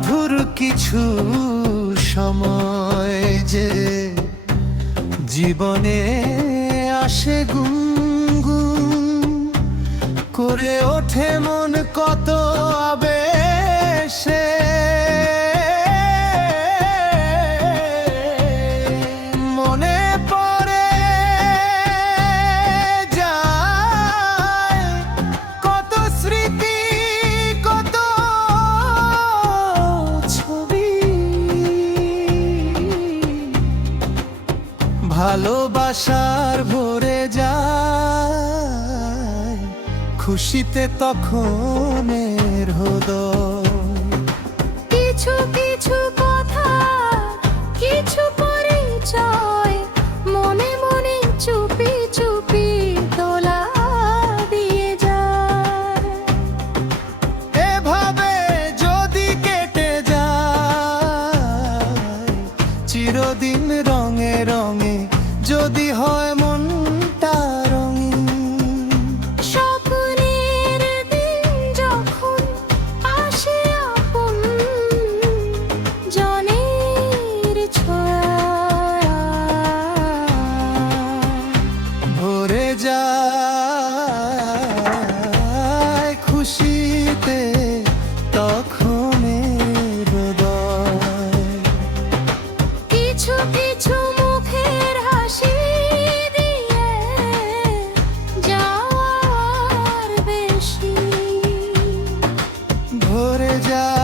মধুর কিছু সময় যে জীবনে আসে গুনগুন করে ওঠে মন কত আবেশে। মনে পড়ে যায় কত স্মৃতি, কত ছবি, ভালোবাসার ভরে যায় খুশিতে তখনের হৃদয়। কিছু কিছু কথা, কিছু পরিচয় মনে মনে চুপি চুপি তোলা দিয়ে যায়। এভাবে যদি কেটে যায় চিরদিন রঙে রঙে, যদি হয় মনটা রঙিন। স্বপ্নের দিন যখন আসে আপন জনের ছোঁয়া, ভরে যায় খুশিতে তখনের হৃদয়। কিছু কিছু মুখের হাসি দিয়ে যাওয়ার বেশি ভরে যায়